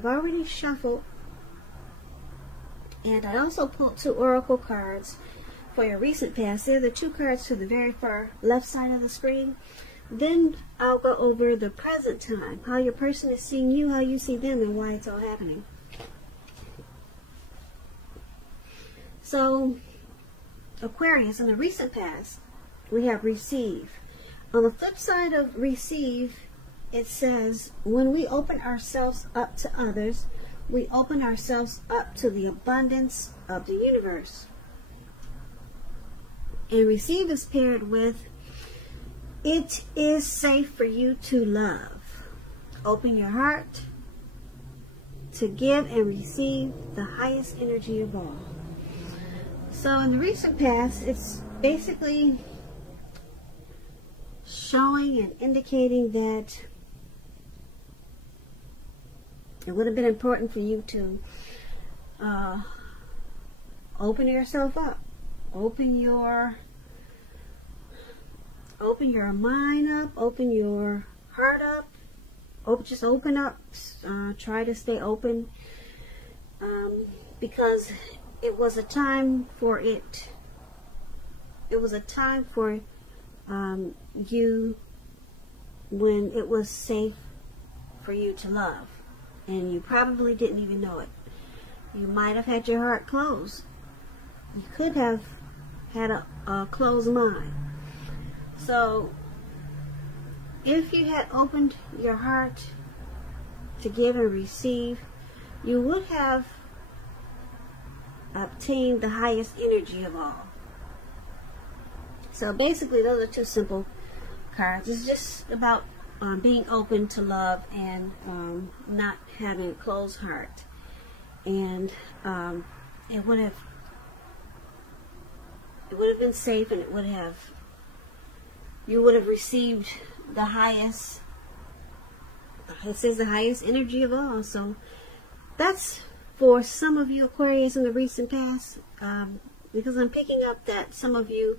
I've already shuffled, and I also pulled 2 oracle cards for your recent past. They're the 2 cards to the very far left side of the screen. Then I'll go over the present time, how your person is seeing you, how you see them, and why it's all happening. So, Aquarius, in the recent past, we have receive. On the flip side of receive, it says, when we open ourselves up to others, we open ourselves up to the abundance of the universe. And receive is paired with, it is safe for you to love. Open your heart to give and receive the highest energy of all. So in the recent past, it's basically showing and indicating that it would have been important for you to open yourself up, open your mind up, open your heart up, just open up. Try to stay open, because it was a time for it. It was a time for you when it was safe for you to love, and you probably didn't even know it. You might have had your heart closed. You could have had a closed mind. So if you had opened your heart to give and receive, you would have obtained the highest energy of all. So basically, those are 2 simple cards. It's just about being open to love and not having a closed heart. And it would have been safe, and you would have received the highest. It says the highest energy of all. So that's for some of you Aquarius in the recent past, because I'm picking up that some of you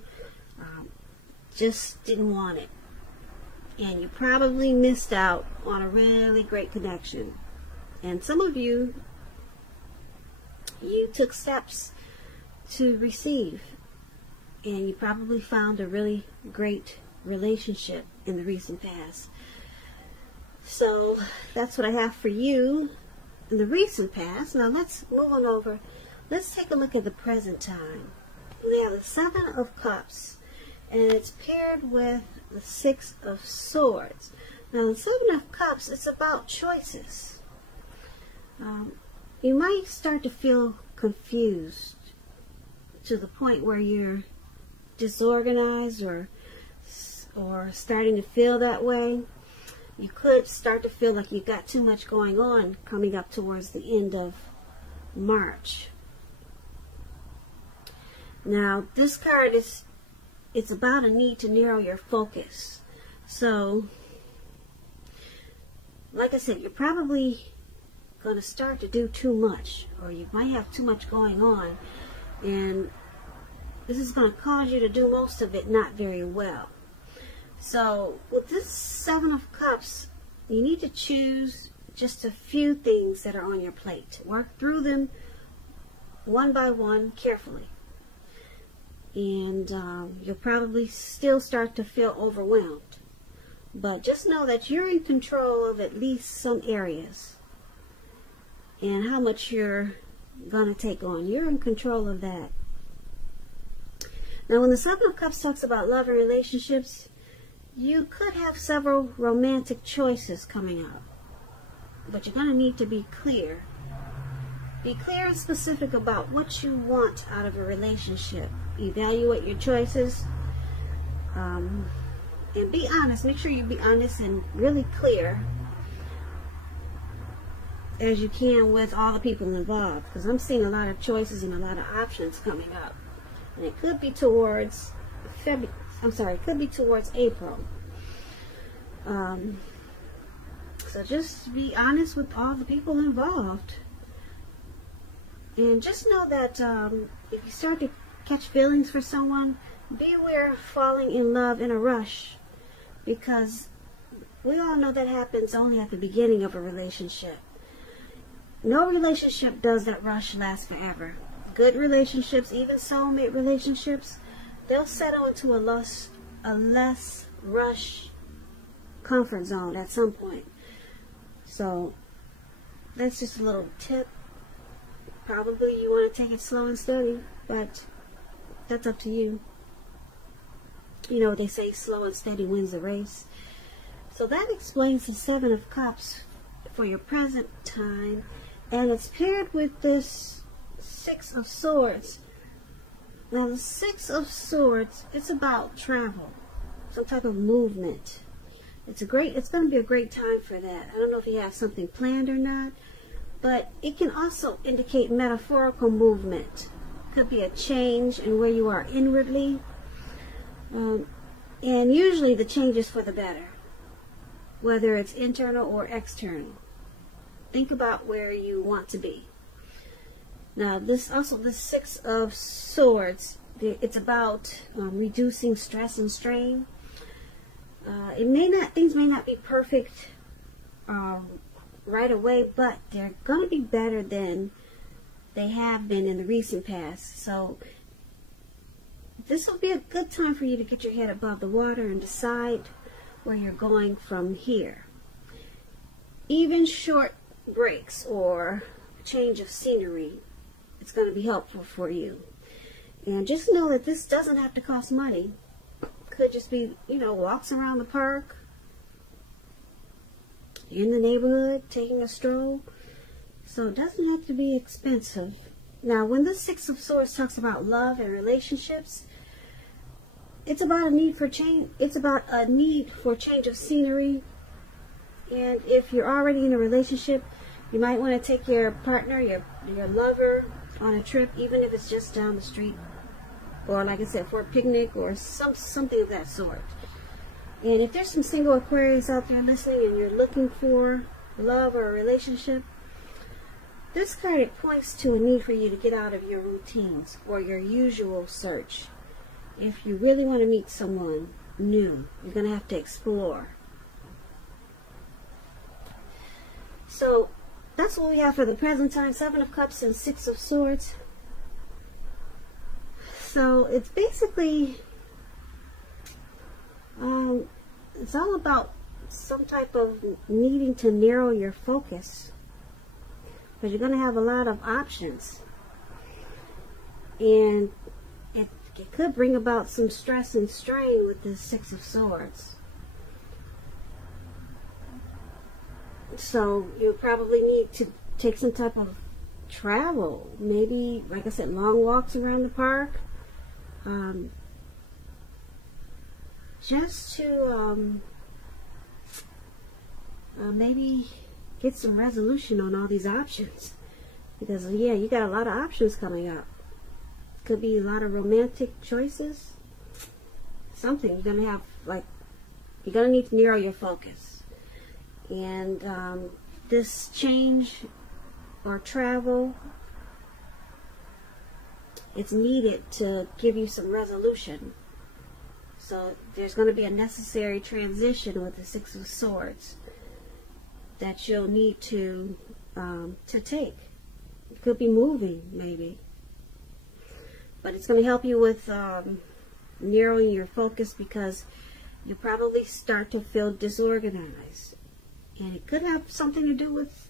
just didn't want it, and you probably missed out on a really great connection. And some of you took steps to receive, and you probably found a really great relationship in the recent past. So that's what I have for you in the recent past. Now let's move on over. Let's take a look at the present time. We have the 7 of Cups, and it's paired with the 6 of Swords. Now the 7 of Cups, it's about choices. You might start to feel confused to the point where you're disorganized or starting to feel that way. You could start to feel like you got too much going on coming up towards the end of March. Now this card it's about a need to narrow your focus. So like I said, you're probably going to start to do too much, or you might have too much going on, and this is going to cause you to do most of it not very well. So with this 7 of Cups, you need to choose just a few things that are on your plate. Work through them one by one carefully, and you'll probably still start to feel overwhelmed. But just know that you're in control of at least some areas, and how much you're going to take on. You're in control of that. Now when the 7 of Cups talks about love and relationships, you could have several romantic choices coming up, but you're going to need to be clear. Be clear and specific about what you want out of a relationship. Evaluate your choices, and be honest. Make sure you be honest and really clear as you can with all the people involved, because I'm seeing a lot of choices and a lot of options coming up, and it could be towards it could be towards April. So just be honest with all the people involved, and just know that if you start to catch feelings for someone, be aware of falling in love in a rush, because we all know that happens only at the beginning of a relationship. no relationship does that rush last forever. Good relationships, even soulmate relationships, they'll settle into a less rush comfort zone at some point. So that's just a little tip. Probably you want to take it slow and steady, but that's up to you. You know what they say, slow and steady wins the race. So that explains the Seven of Cups for your present time. And it's paired with this Six of Swords. Now the Six of Swords, it's about travel, some type of movement. It's going to be a great time for that. I don't know if you have something planned or not, but it can also indicate metaphorical movement. Could be a change in where you are inwardly. And usually the change is for the better, whether it's internal or external. Think about where you want to be. Now, the Six of Swords, it's about reducing stress and strain. Things may not be perfect right away, but they're going to be better than they have been in the recent past. So this will be a good time for you to get your head above the water and decide where you're going from here. Even short breaks or change of scenery, it's going to be helpful for you. And just know that this doesn't have to cost money. Could just be, walks around the park, in the neighborhood, taking a stroll. So it doesn't have to be expensive. Now, when the Six of Swords talks about love and relationships, it's about a need for change. It's about a need for change of scenery. And if you're already in a relationship, you might want to take your partner, your lover, on a trip, even if it's just down the street, or like I said, for a picnic or something of that sort. And if there's some single Aquarius out there listening and you're looking for love or a relationship, this card, it points to a need for you to get out of your routines or your usual search. If you really want to meet someone new, you're going to have to explore. So that's what we have for the present time. Seven of Cups and Six of Swords. So it's basically, it's all about some type of needing to narrow your focus. Because you're going to have a lot of options. And it could bring about some stress and strain with the Six of Swords. So you probably need to take some type of travel. Maybe, like I said, long walks around the park. Just to maybe get some resolution on all these options. Because, yeah, you got a lot of options coming up. Could be a lot of romantic choices. Something. You're going to have, you're going to need to narrow your focus. And this change or travel, it's needed to give you some resolution. So there's going to be a necessary transition with the Six of Swords that you'll need to take. It could be moving, maybe. But it's going to help you with narrowing your focus, because you probably start to feel disorganized. And it could have something to do with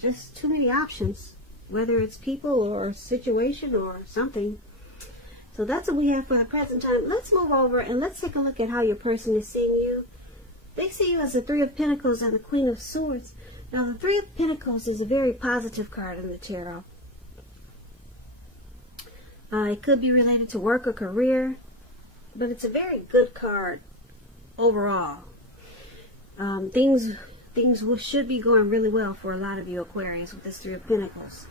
just too many options, whether it's people or situation or something. So that's what we have for the present time. Let's move over and let's take a look at how your person is seeing you. They see you as the Three of Pentacles and the Queen of Swords. Now, the Three of Pentacles is a very positive card in the tarot. It could be related to work or career, but it's a very good card overall. Things should be going really well for a lot of you Aquarius with this Three of Pentacles.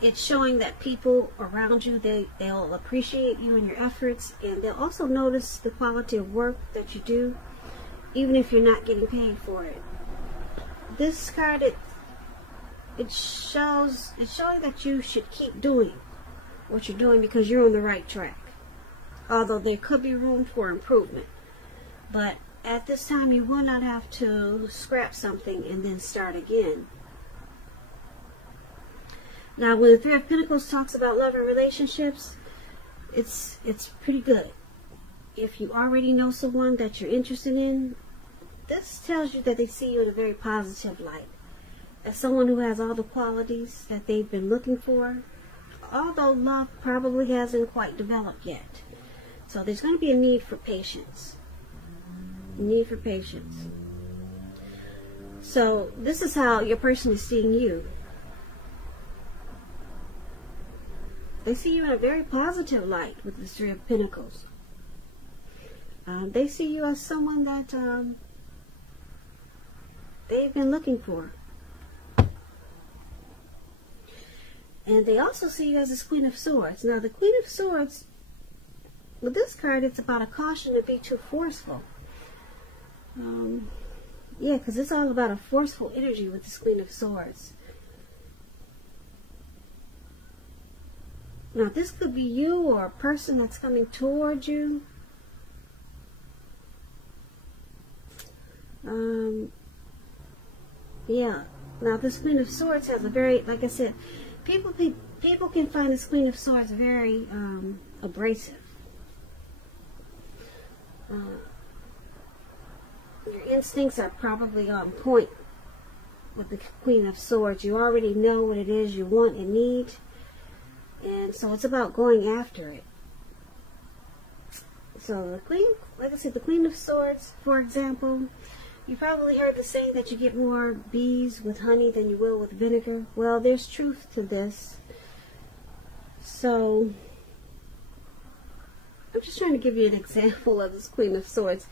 It's showing that people around you, they'll appreciate you and your efforts, and they'll also notice the quality of work that you do, even if you're not getting paid for it. This card, it's showing that you should keep doing what you're doing because you're on the right track. Although there could be room for improvement. But at this time, you will not have to scrap something and then start again. Now, when the Three of Pentacles talks about love and relationships, it's pretty good. If you already know someone that you're interested in, this tells you that they see you in a very positive light. As someone who has all the qualities that they've been looking for, although love probably hasn't quite developed yet. So there's going to be a need for patience. A need for patience. So this is how your person is seeing you. They see you in a very positive light with the Three of Pentacles. They see you as someone that they've been looking for. And they also see you as this Queen of Swords. Now, the Queen of Swords, with this card, it's about a caution to be too forceful. Yeah, because it's all about a forceful energy with this Queen of Swords. Now, this could be you or a person that's coming towards you. Yeah. Now, this Queen of Swords has a very, like I said, people can find this Queen of Swords very abrasive. Your instincts are probably on point with the Queen of Swords. You already know what it is you want and need. And so it's about going after it. So the Queen, like I said, the Queen of Swords, for example, you probably heard the saying that you get more bees with honey than you will with vinegar. Well, there's truth to this. So I'm just trying to give you an example of this Queen of Swords.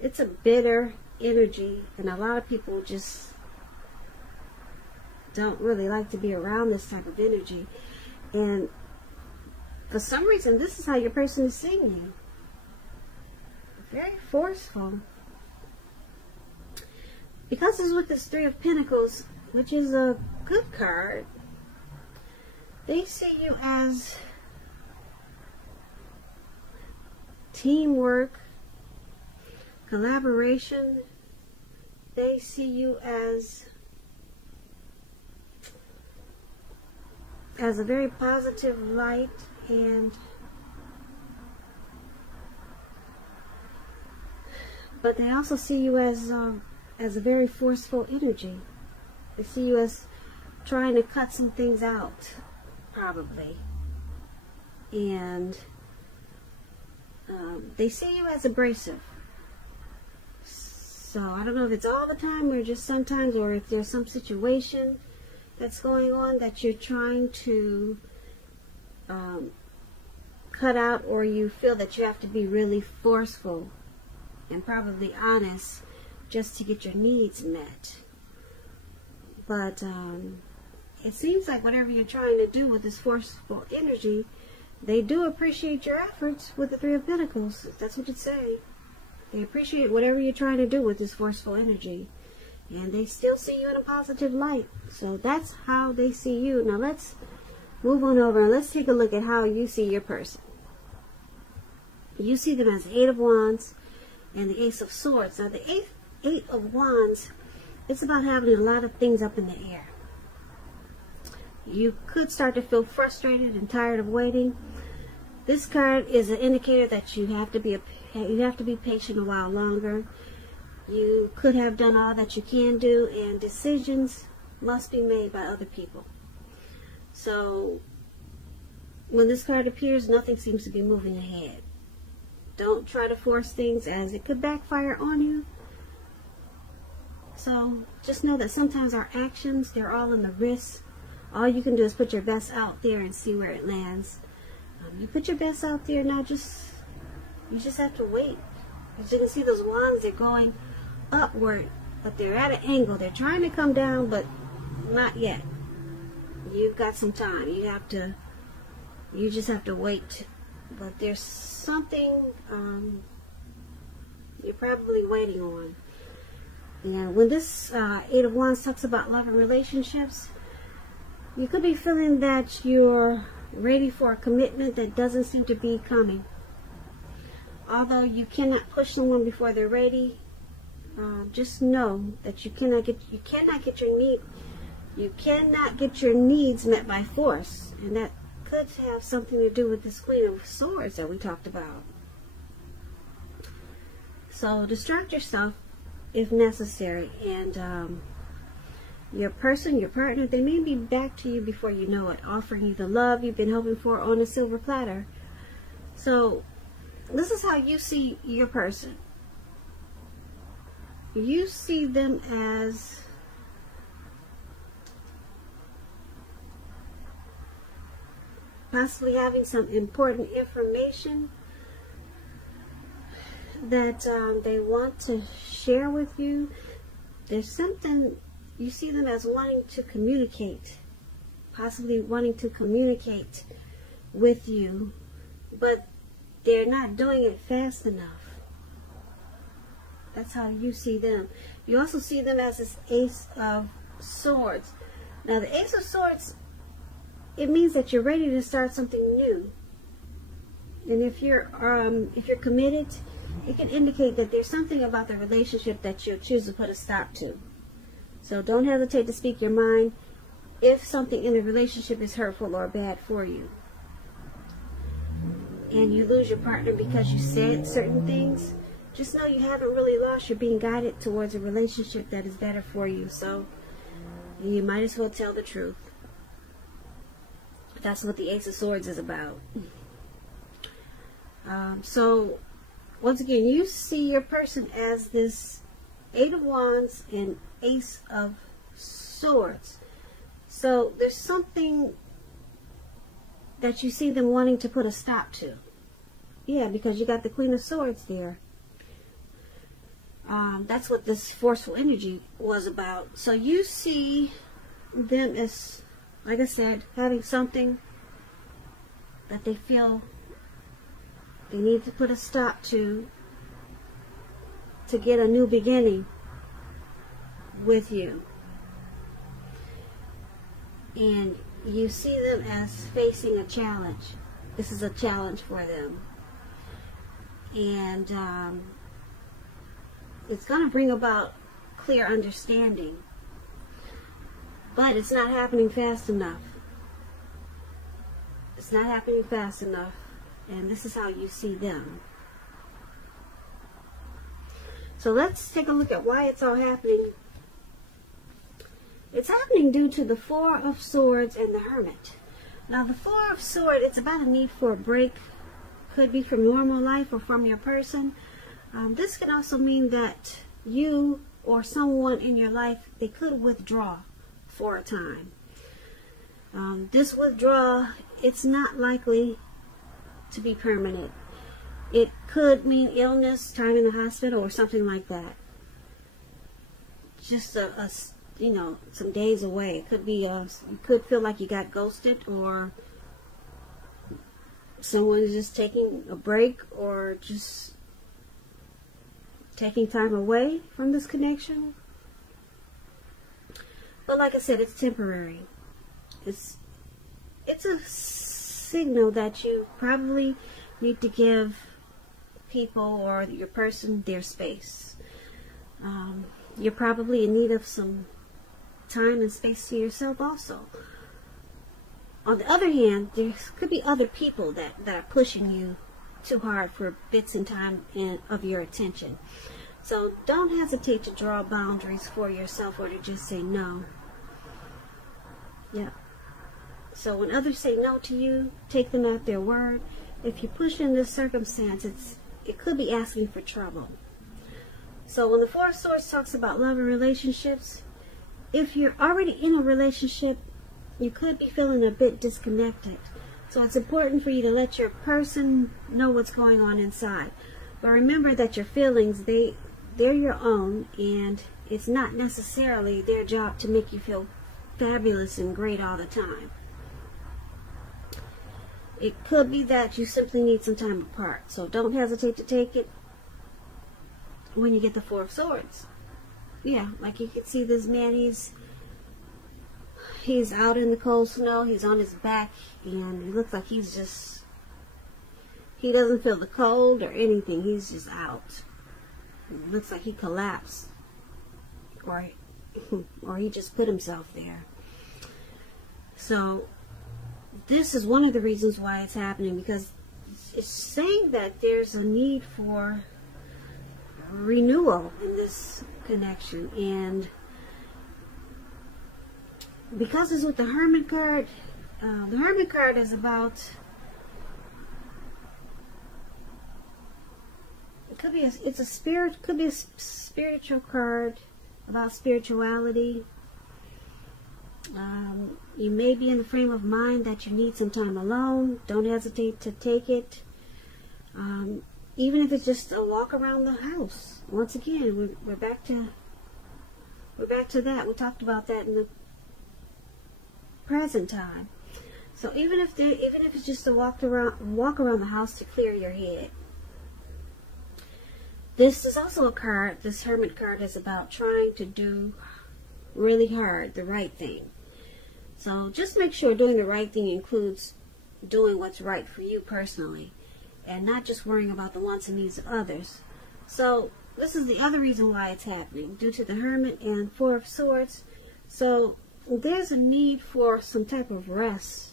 It's a bitter energy, and a lot of people just don't really like to be around this type of energy. And for some reason, this is how your person is seeing you. Very forceful. Because it's with this Three of Pentacles, which is a good card, they see you as teamwork, collaboration. They see you as a very positive light, but they also see you as a very forceful energy. They see you as trying to cut some things out, probably, and they see you as abrasive. So I don't know if it's all the time or just sometimes, or if there's some situation that's going on that you're trying to cut out, or you feel that you have to be really forceful and probably honest just to get your needs met. But it seems like whatever you're trying to do with this forceful energy, they do appreciate your efforts with the Three of Pentacles. That's what it's saying. They appreciate whatever you're trying to do with this forceful energy. And they still see you in a positive light. So that's how they see you. Now let's move on over and let's take a look at how you see your person. You see them as the Eight of Wands and the Ace of Swords. Now the Eight of Wands, it's about having a lot of things up in the air. You could start to feel frustrated and tired of waiting. This card is an indicator that you have to be patient a while longer. You could have done all that you can do, and decisions must be made by other people. So when this card appears, nothing seems to be moving ahead. Don't try to force things, as it could backfire on you. So just know that sometimes our actions, they're all in the wrist. All you can do is put your best out there and see where it lands. You put your best out there, now you just have to wait. As you can see, those wands, they're going upward, but they're at an angle. They're trying to come down, but not yet. You've got some time. You just have to wait. But there's something you're probably waiting on. And when this Eight of Wands talks about love and relationships, you could be feeling that you're ready for a commitment that doesn't seem to be coming. Although you cannot push someone before they're ready, just know that you cannot get your You cannot get your needs met by force, and that could have something to do with this Queen of Swords that we talked about. So distract yourself if necessary, and your person, your partner, they may be back to you before you know it, offering you the love you've been hoping for on a silver platter. So this is how you see your person. You see them as possibly having some important information that they want to share with you. There's something, you see them as wanting to communicate, possibly wanting to communicate with you, but they're not doing it fast enough. That's how you see them. You also see them as this Ace of Swords. Now the Ace of Swords, it means that you're ready to start something new. And if you're committed, it can indicate that there's something about the relationship that you'll choose to put a stop to. So don't hesitate to speak your mind if something in the relationship is hurtful or bad for you. And you lose your partner because you said certain things, just know you haven't really lost. You're being guided towards a relationship that is better for you. So you might as well tell the truth. That's what the Ace of Swords is about. So once again, you see your person as this Eight of Wands and Ace of Swords. So there's something that you see them wanting to put a stop to. Yeah, because you got the Queen of Swords there. That's what this forceful energy was about. So you see them as, like I said, having something that they feel they need to put a stop to get a new beginning with you. And you see them as facing a challenge. This is a challenge for them. And it's going to bring about clear understanding. But it's not happening fast enough. It's not happening fast enough. And this is how you see them. So let's take a look at why it's all happening. It's happening due to the Four of Swords and the Hermit. Now the Four of Swords, it's about a need for a break. Could be from normal life or from your person. This can also mean that you or someone in your life, they could withdraw for a time. This withdrawal, it's not likely to be permanent. It could mean illness, time in the hospital, or something like that. Just you know, some days away. It could be you could feel like you got ghosted, or someone is just taking a break, or just taking time away from this connection. But like I said, it's temporary. It's a signal that you probably need to give people or your person their space. You're probably in need of some time and space to yourself also. On the other hand, there could be other people that are pushing you too hard for bits and time of your attention. So don't hesitate to draw boundaries for yourself, or to just say no. Yeah. So when others say no to you, take them at their word. If you push in this circumstance, it could be asking for trouble. So when the Four of Swords talks about love and relationships, if you're already in a relationship, you could be feeling a bit disconnected. So it's important for you to let your person know what's going on inside. But remember that your feelings, they're your own, and it's not necessarily their job to make you feel fabulous and great all the time. It could be that you simply need some time apart. So don't hesitate to take it when you get the Four of Swords. Yeah, like you can see this man, he's out in the cold snow, he's on his back, and it looks like he doesn't feel the cold or anything, he's just out. It looks like he collapsed, or he just put himself there. So this is one of the reasons why it's happening, because it's saying that there's a need for renewal in this connection. And because it's with the Hermit card, the Hermit card is about, could be a spiritual card about spirituality. You may be in the frame of mind that you need some time alone. Don't hesitate to take it. Even if it's just a walk around the house. Once again, we're back to that. We talked about that in the present time. So even if it's just a walk around the house to clear your head. This is also a card, this Hermit card is about trying to do really hard the right thing. So just make sure doing the right thing includes doing what's right for you personally, and not just worrying about the wants and needs of others. So this is the other reason why it's happening, due to the Hermit and Four of Swords. So there's a need for some type of rest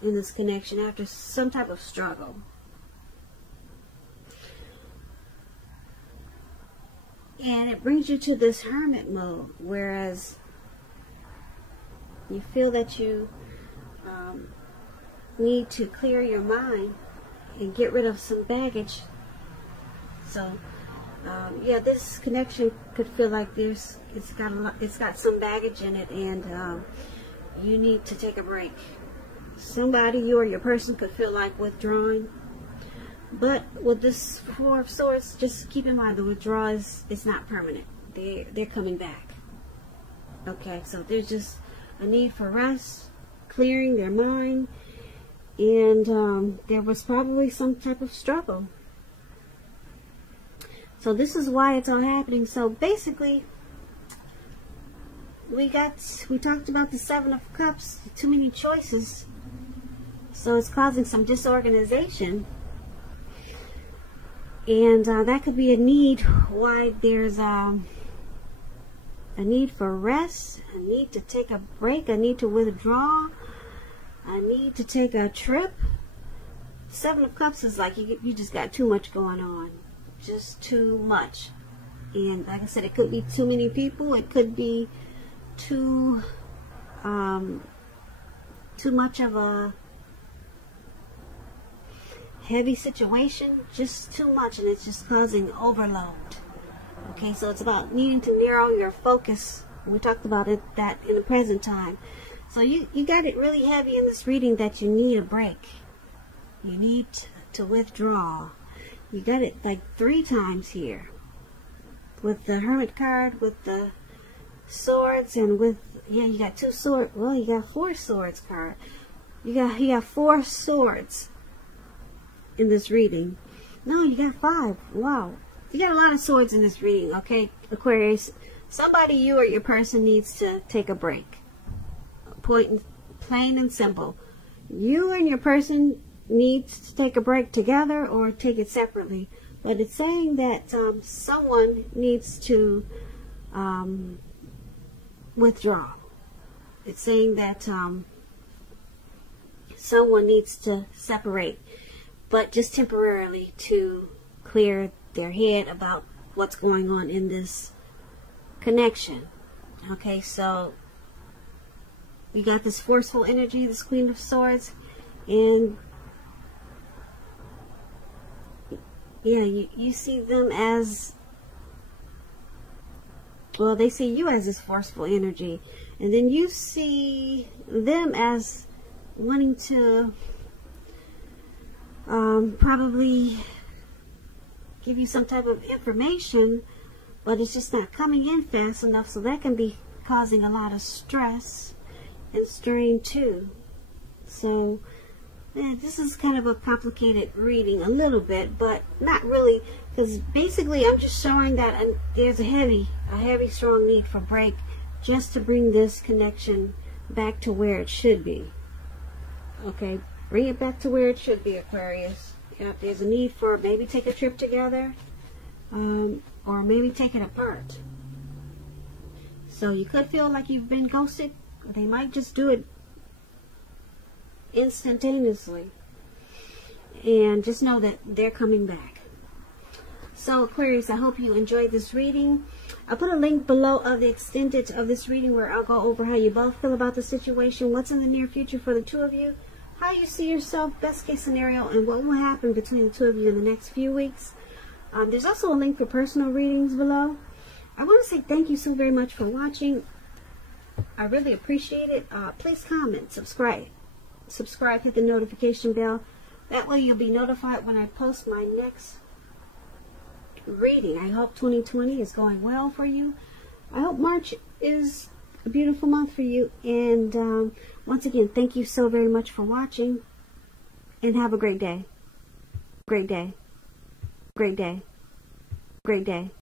in this connection after some type of struggle. And it brings you to this hermit mode, whereas you feel that you need to clear your mind and get rid of some baggage. So yeah, this connection could feel like it's got some baggage in it, and you need to take a break. Somebody, you or your person, could feel like withdrawing. But with this Four of Swords, just keep in mind the withdrawal is not permanent. They're coming back. Okay, so there's just a need for rest, clearing their mind, and there was probably some type of struggle. So this is why it's all happening. So basically, we talked about the Seven of Cups, too many choices. So it's causing some disorganization. And that could be a need why there's a need for rest, a need to take a break, a need to withdraw, a need to take a trip. Seven of Cups is like you just got too much going on. Just too much. And like I said, it could be too many people. It could be too much of a heavy situation, just too much, and it's just causing overload. Okay, so it's about needing to narrow your focus. We talked about that in the present time. So you got it really heavy in this reading that you need a break. You need to withdraw. You got it like 3 times here. With the Hermit card, with the swords, and with, yeah, you got 2 swords. Well, you got 4 swords card. You got 4 swords in this reading. No, you got 5. Wow. You got a lot of swords in this reading, okay, Aquarius? Somebody, you or your person, needs to take a break. Plain and simple. You and your person need to take a break together or take it separately. But it's saying that someone needs to withdraw. It's saying that someone needs to separate, but just temporarily, to clear their head about what's going on in this connection. Okay, so you got this forceful energy, this Queen of Swords, and yeah, you see them as, well, they see you as this forceful energy, and then you see them as wanting to probably give you some type of information, but it's just not coming in fast enough, so that can be causing a lot of stress and strain too. So yeah, this is kind of a complicated reading a little bit, but not really, because basically I'm just showing that there's a heavy strong need for break, just to bring this connection back to where it should be. Okay, bring it back to where it should be, Aquarius. If there's a need for maybe take a trip together, or maybe take it apart. So you could feel like you've been ghosted. They might just do it instantaneously. And just know that they're coming back. So Aquarius, I hope you enjoyed this reading. I'll put a link below of the extended of this reading where I'll go over how you both feel about the situation, what's in the near future for the two of you, how you see yourself, best case scenario, and what will happen between the two of you in the next few weeks. There's also a link for personal readings below. I want to say thank you so very much for watching. I really appreciate it. Please comment, subscribe, hit the notification bell. That way you'll be notified when I post my next reading. I hope 2020 is going well for you. I hope March is a beautiful month for you. And once again, thank you so very much for watching. And have a great day. Great day. Great day. Great day.